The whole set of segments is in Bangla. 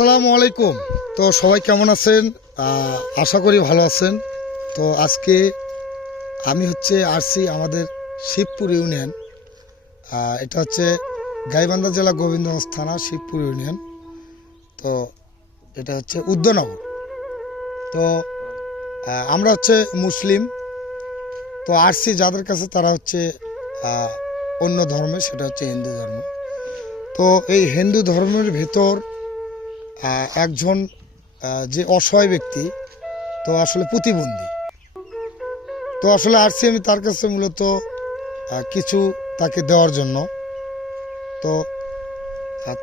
আসসালামু আলাইকুম। তো সবাই কেমন আছেন? আশা করি ভালো আছেন। তো আজকে আমি হচ্ছে আরসি আমাদের শিবপুর ইউনিয়ন। এটা হচ্ছে গাইবান্ধা জেলা গোবিন্দগঞ্জ থানা শিবপুর ইউনিয়ন। তো এটা হচ্ছে উদ্যানগর। তো আমরা হচ্ছে মুসলিম। তো আরসি যাদের কাছে তারা হচ্ছে অন্য ধর্মে, সেটা হচ্ছে হিন্দু ধর্ম। তো এই হিন্দু ধর্মের ভেতর একজন যে অসহায় ব্যক্তি, তো আসলে প্রতিবন্ধী। তো আসলে আসছি আমি তার কাছে মূলত কিছু তাকে দেওয়ার জন্য। তো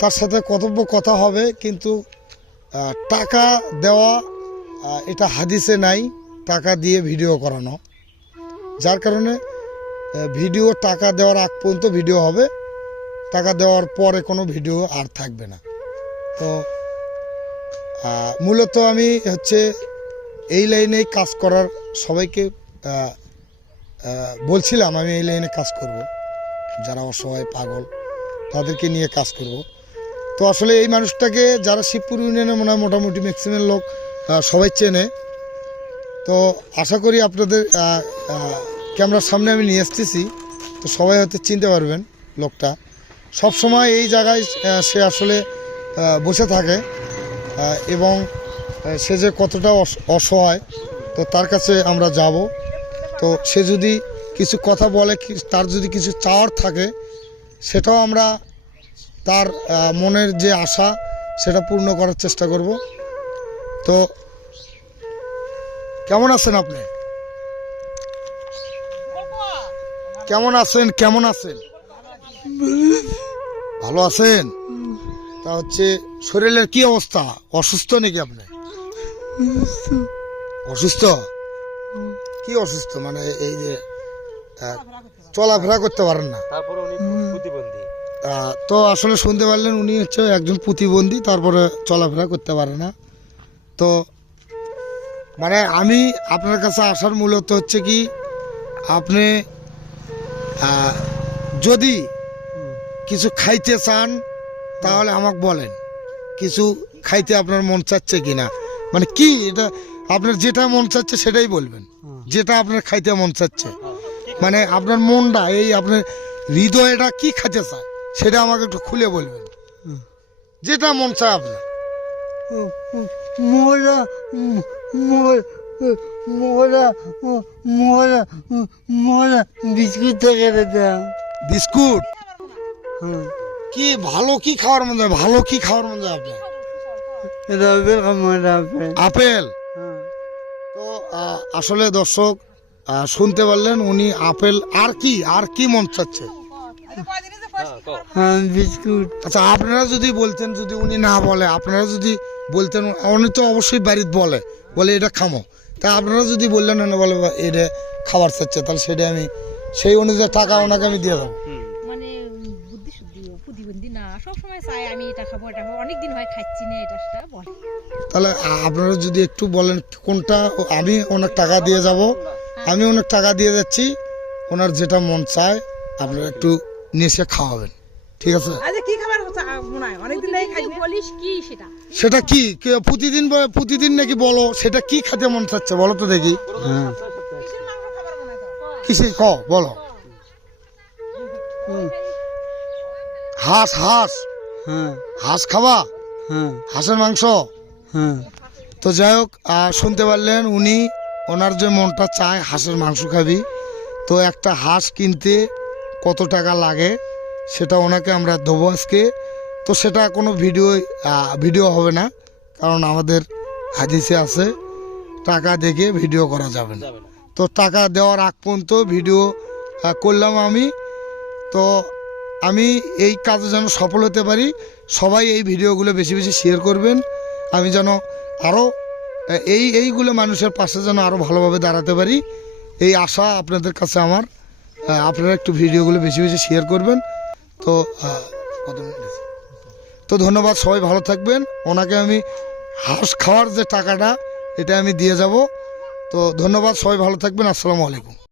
তার সাথে কতব্য কথা হবে, কিন্তু টাকা দেওয়া এটা হাদিসে নাই, টাকা দিয়ে ভিডিও করানো। যার কারণে ভিডিও টাকা দেওয়ার আগ পর্যন্ত ভিডিও হবে, টাকা দেওয়ার পরে কোনো ভিডিও আর থাকবে না। তো মূলত আমি হচ্ছে এই লাইনেই কাজ করার সবাইকে বলছিলাম আমি এই লাইনে কাজ করব। যারা অসহায়, পাগল, তাদেরকে নিয়ে কাজ করব। তো আসলে এই মানুষটাকে যারা শিবপুর ইউনিয়নে মনে হয় মোটামুটি ম্যাক্সিমাম লোক সবাই চেনে। তো আশা করি আপনাদের ক্যামেরার সামনে আমি নিয়ে আসতেছি। তো সবাই হয়তো চিনতে পারবেন লোকটা। সব সময় এই জায়গায় সে আসলে বসে থাকে। এবং সে যে কতটা অস- অসহায়, তো তার কাছে আমরা যাব। তো সে যদি কিছু কথা বলে তার যদি কিছু চাওয়ার থাকে, সেটাও আমরা তার মনের যে আশা, সেটা পূর্ণ করার চেষ্টা করব। তো কেমন আছেন আপনি? কেমন আছেন? কেমন আছেন? ভালো আছেন? তা হচ্ছে শরীরের কি অবস্থা? অসুস্থ নাকি আপনি? অসুস্থ? কি অসুস্থ? মানে এই যে চলাফেরা করতে পারেন না। তারপরে উনি প্রতিবন্ধী। তো আসলে শুনতে পারলেন উনি হচ্ছে একজন প্রতিবন্ধী তারপরে চলাফেরা করতে পারে না। তো মানে আমি আপনার কাছে আসার মূলত হচ্ছে কি আপনি যদি কিছু খাইতে চান তাহলে আমাকে বলেন কিছু খাইতে আপনার মন চাচ্ছে কিনা? মানে কি এটা আপনার যেটা মন চাচ্ছে সেটাই বলবেন। যেটা আপনার খাইতে মন চাচ্ছে। মানে আপনার মনটা এই আপনার হৃদয়টা কি খাইতে চায় সেটা আমাকে একটু খুলে বলবেন। যেটা মন চায় আপনার। মোরা মোরা মোরা মোরা বিস্কুট থেকে বিস্কুট? হ্যাঁ কি ভালো কি খাওয়ার মন যায়? ভালো কি খাওয়ার মন যায় আপনার আপেল আপেল। হ্যাঁ। তো আসলে দর্শক শুনতে পারলেন উনি আপেল আর কি আর কি মন চাচ্ছে? হ্যাঁ বিস্কুট। আচ্ছা আপনারা যদি বলতেন যদি উনি না বলে আপনারা যদি বলতেন উনি তো অবশ্যই বাড়িতে বলে বলে এটা খামো। তা আপনারা যদি বললেন না বলে এটা খাবার চাচ্ছে তাহলে সেটা আমি সেই অনুযায়ী টাকা ওনাকে আমি দিয়ে দেবো। আমি এটা খাব এটা খাব অনেক দিন হয় খাচ্ছি না এটা সেটা বলে। তাহলে আপনারা যদি একটু বলেন কোনটা আমি অনেক টাকা দিয়ে যাব। আমি অনেক টাকা দিয়ে যাচ্ছি ওনার যেটা মন চায় আপনারা একটু এসে খাওয়াবেন। ঠিক আছে? আচ্ছা কি খাবার মনে হয়? অনেকদিন ধরেই খাই বলিস কি সেটা? সেটা কি? প্রতিদিন প্রতিদিন নাকি বলো সেটা কি খেতে মন চাচ্ছে বলো তো দেখি। হ্যাঁ। হয়? কিসে খ বলো। হাঁস হাঁস। হ্যাঁ। হাঁস খাওয়া? হ্যাঁ। হাঁসের মাংস? হ্যাঁ। তো যাই হোক শুনতে পারলেন উনি ওনার যে মনটা চায় হাঁসের মাংস খাবি। তো একটা হাঁস কিনতে কত টাকা লাগে সেটা ওনাকে আমরা দেবো আজকে। তো সেটা কোনো ভিডিও ভিডিও হবে না কারণ আমাদের হাদিসে আছে টাকা দেখে ভিডিও করা যাবে না। তো টাকা দেওয়ার আগ পর্যন্ত ভিডিও করলাম আমি। তো আমি এই কাজে যেন সফল হতে পারি, সবাই এই ভিডিওগুলো বেশি বেশি শেয়ার করবেন। আমি যেন আরও এই, এইগুলো মানুষের পাশে যেন আরও ভালোভাবে দাঁড়াতে পারি। এই আশা আপনাদের কাছে আমার। আপনারা একটু ভিডিওগুলো বেশি বেশি শেয়ার করবেন। তো তো ধন্যবাদ, সবাই ভালো থাকবেন। ওনাকে আমি হাঁস খাওয়ার যে টাকাটা, এটা আমি দিয়ে যাব। তো ধন্যবাদ, সবাই ভালো থাকবেন। আসসালামু আলাইকুম।